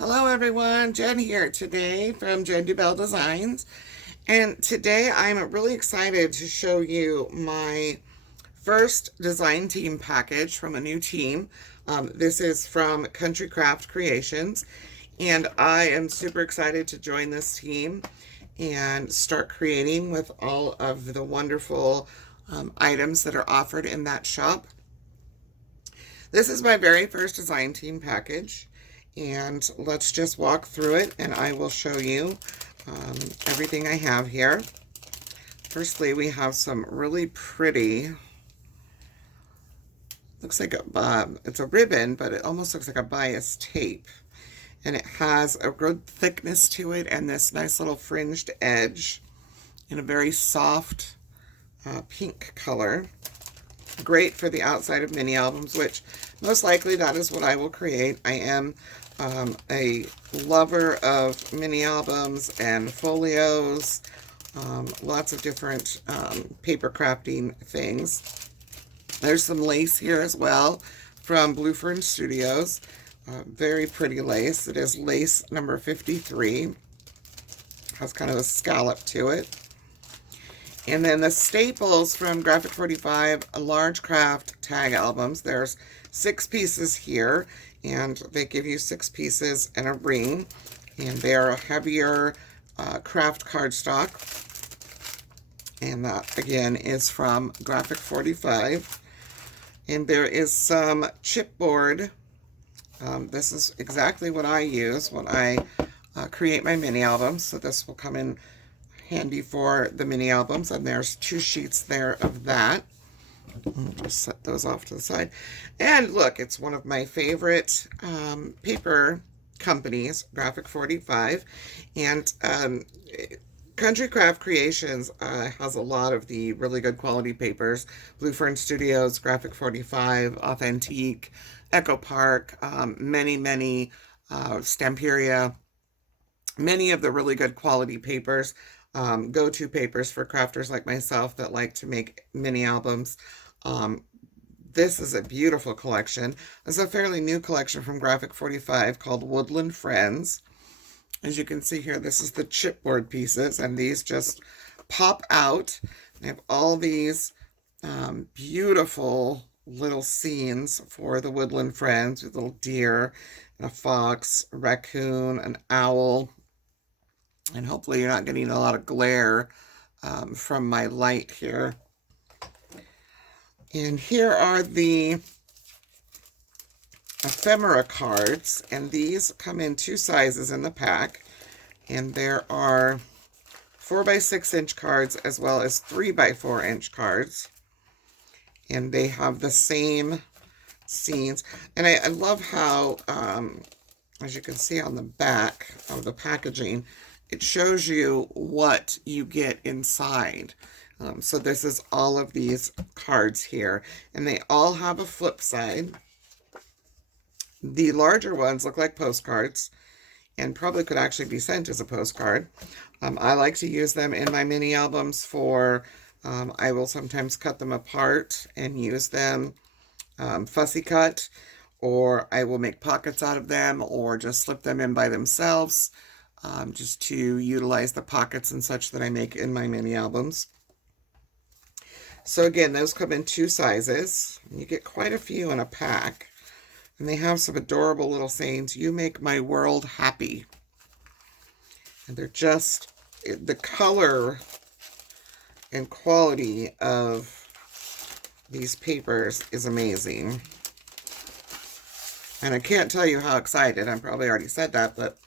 Hello everyone, Jen here today from Jen DuBell Designs. And today I'm really excited to show you my first design team package from a new team. This is from Country Craft Creations, and I am super excited to join this team and start creating with all of the wonderful items that are offered in that shop. This is my very first design team package, and let's just walk through it and I will show you everything I have here. Firstly, we have some really pretty, looks like it's a ribbon, but it almost looks like a bias tape. And it has a good thickness to it and this nice little fringed edge in a very soft pink color. Great for the outside of mini albums, which most likely that is what I will create. I am a lover of mini albums and folios, lots of different paper crafting things. There's some lace here as well from Blue Fern Studios. Very pretty lace. It is lace number 53. Has kind of a scallop to it. And then the staples from Graphic 45 large craft tag albums. There's 6 pieces here, and they give you 6 pieces and a ring. And they're a heavier craft cardstock. And that, again, is from Graphic 45. And there is some chipboard. This is exactly what I use when I create my mini albums. So this will come in handy for the mini albums, and there's 2 sheets there of that. I'll just set those off to the side. And look, it's one of my favorite paper companies, Graphic 45, and Country Craft Creations has a lot of the really good quality papers. Blue Fern Studios, Graphic 45, Authentique, Echo Park, many Stamperia, many of the really good quality papers. Go-to papers for crafters like myself that like to make mini albums. This is a beautiful collection. It's a fairly new collection from Graphic 45 called Woodland Friends. As you can see here, this is the chipboard pieces, and these just pop out. They have all these beautiful little scenes for the Woodland Friends with little deer and a fox, a raccoon, an owl. And hopefully you're not getting a lot of glare from my light here. And here are the ephemera cards, and these come in 2 sizes in the pack. And there are 4x6-inch cards as well as 3x4-inch cards. And they have the same scenes. And I love how, as you can see on the back of the packaging, it shows you what you get inside. So this is all of these cards here, and they all have a flip side. The larger ones look like postcards and probably could actually be sent as a postcard. I like to use them in my mini albums for, I will sometimes cut them apart and use them fussy cut, or I will make pockets out of them or just slip them in by themselves. Just to utilize the pockets and such that I make in my mini albums. So again, those come in 2 sizes. You get quite a few in a pack. And they have some adorable little sayings. You make my world happy. And they're just, the color and quality of these papers is amazing. And I can't tell you how excited, I probably already said that, but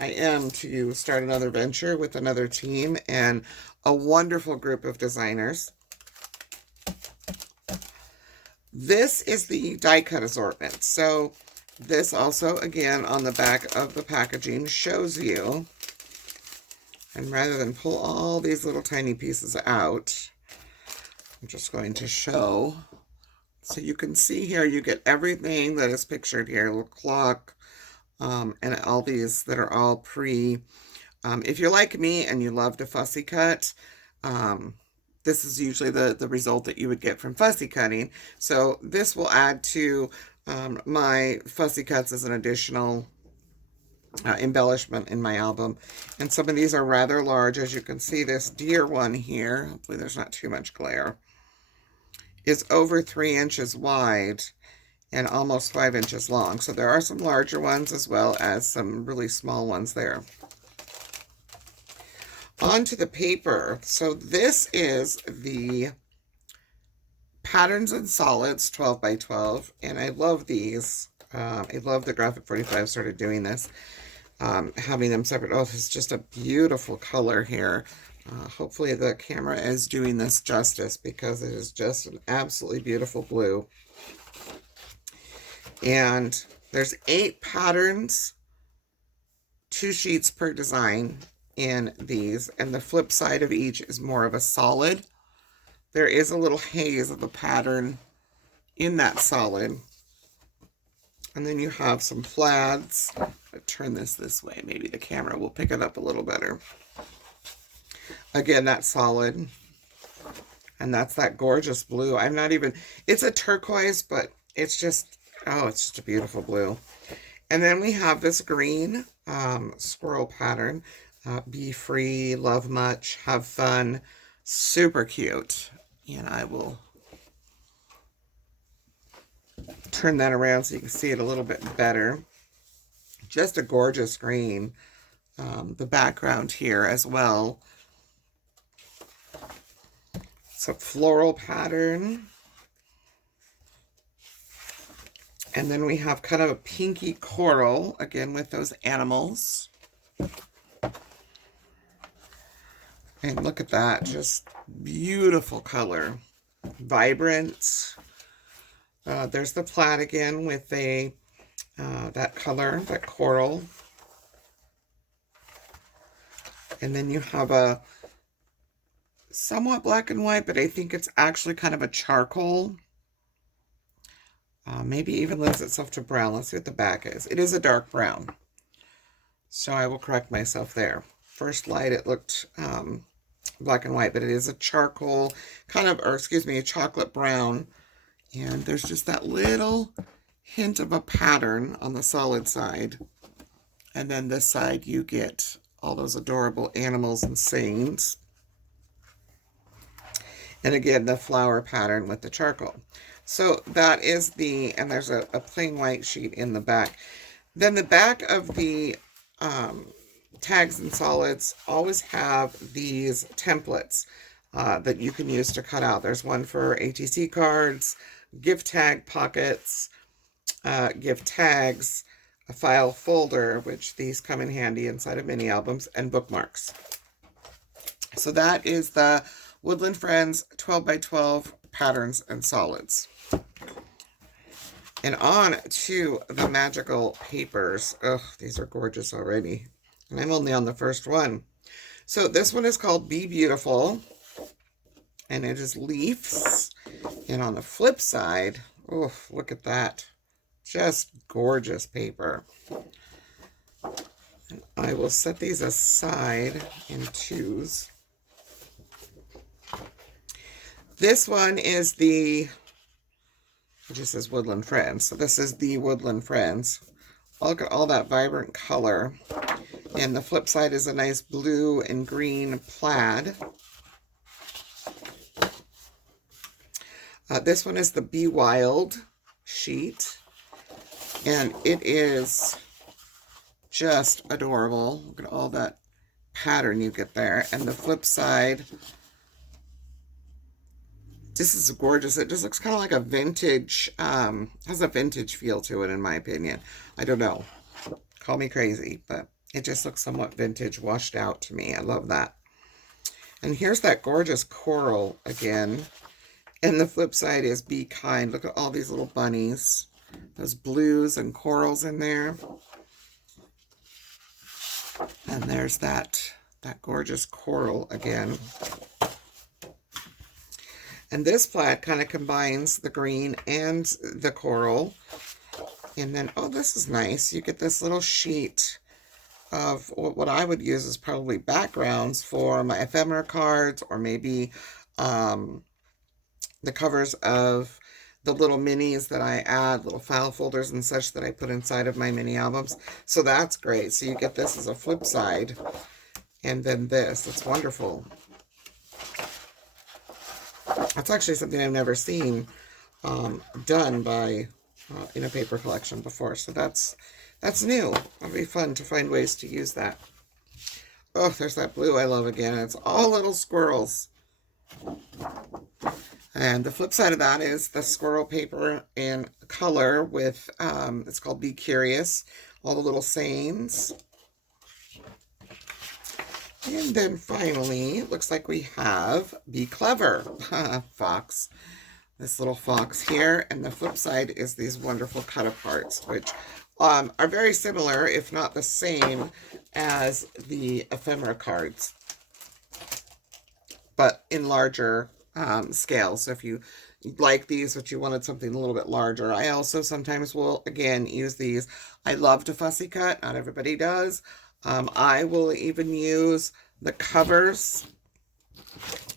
I am to start another venture with another team and a wonderful group of designers. This is the die cut assortment. So this also, again, on the back of the packaging shows you, and rather than pull all these little tiny pieces out, I'm just going to show. So you can see here, you get everything that is pictured here, a little clock, and all these that are all if you're like me and you love to fussy cut, this is usually the result that you would get from fussy cutting. So this will add to my fussy cuts as an additional embellishment in my album. And some of these are rather large. As you can see, this deer one here, hopefully there's not too much glare, is over 3 inches wide and almost 5 inches long. So there are some larger ones as well as some really small ones there. Onto the paper. So this is the Patterns and Solids 12 by 12, and I love these. I love the Graphic 45 started doing this, having them separate. Oh, this is just a beautiful color here. Hopefully the camera is doing this justice because it is just an absolutely beautiful blue. And there's 8 patterns, 2 sheets per design in these, and the flip side of each is more of a solid. There is a little haze of the pattern in that solid. And then you have some plaids. I'll turn this way. Maybe the camera will pick it up a little better. Again, that's solid. And that's that gorgeous blue. I'm not even, it's a turquoise, but it's just, oh, it's just a beautiful blue. And then we have this green squirrel pattern. Be free, love much, have fun. Super cute. And I will turn that around so you can see it a little bit better. Just a gorgeous green. The background here as well. It's a floral pattern. And then we have kind of a pinky coral, again with those animals. And look at that, just beautiful color. Vibrant. There's the plaid again with a that color, that coral. And then you have a somewhat black and white, but I think it's actually kind of a charcoal. Maybe even lends itself to brown. Let's see what the back is. It is a dark brown. So I will correct myself there. First light, it looked black and white, but it is a charcoal kind of, or excuse me, a chocolate brown. And there's just that little hint of a pattern on the solid side. And then this side you get all those adorable animals and sayings. And again, the flower pattern with the charcoal. So that is the, and there's a plain white sheet in the back. Then the back of the tags and solids always have these templates that you can use to cut out. There's one for ATC cards, gift tag pockets, gift tags, a file folder, which these come in handy inside of mini albums, and bookmarks. So that is the Woodland Friends 12 by 12 Patterns and Solids. And on to the magical papers. Oh, these are gorgeous already. And I'm only on the first one. So this one is called Be Beautiful. And it is leaves. And on the flip side, oh, look at that. Just gorgeous paper. And I will set these aside in twos. This one is the, it just says Woodland Friends. So this is the Woodland Friends. Look at all that vibrant color. And the flip side is a nice blue and green plaid. This one is the Be Wild sheet. And it is just adorable. Look at all that pattern you get there. And the flip side, this is gorgeous. It just looks kind of like a vintage, has a vintage feel to it in my opinion. I don't know. Call me crazy, but it just looks somewhat vintage, washed out to me. I love that. And here's that gorgeous coral again. And the flip side is Be Kind. Look at all these little bunnies. Those blues and corals in there. And there's that gorgeous coral again. And this plaid kind of combines the green and the coral. And then, oh, this is nice. You get this little sheet of what I would use is probably backgrounds for my ephemera cards, or maybe the covers of the little minis that I add, little file folders and such that I put inside of my mini albums. So that's great. So you get this as a flip side, and then this. It's wonderful. That's actually something I've never seen done by in a paper collection before. So that's new. It'll be fun to find ways to use that. Oh, there's that blue I love again. It's all little squirrels. And the flip side of that is the squirrel paper in color with, it's called Be Curious. All the little sayings. And then finally, it looks like we have Be Clever. Fox. This little fox here. And the flip side is these wonderful cut-aparts, which are very similar, if not the same, as the ephemera cards, but in larger scale. So if you like these, but you wanted something a little bit larger, I also sometimes will, again, use these. I love to fussy cut. Not everybody does. I will even use the covers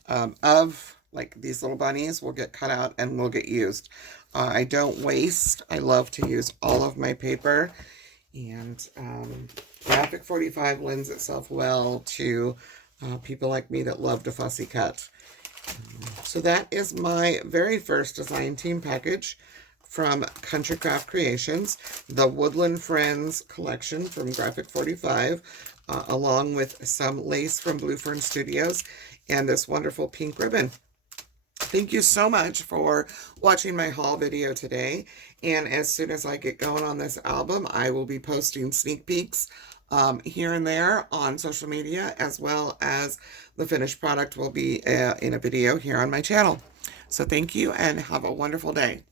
of, like, these little bunnies will get cut out and will get used. I don't waste. I love to use all of my paper. And Graphic 45 lends itself well to people like me that love to fussy cut. So that is my very first design team package from Country Craft Creations, the Woodland Friends collection from Graphic 45, along with some lace from Blue Fern Studios, and this wonderful pink ribbon. Thank you so much for watching my haul video today. And as soon as I get going on this album, I will be posting sneak peeks here and there on social media, as well as the finished product will be in a video here on my channel. So thank you and have a wonderful day.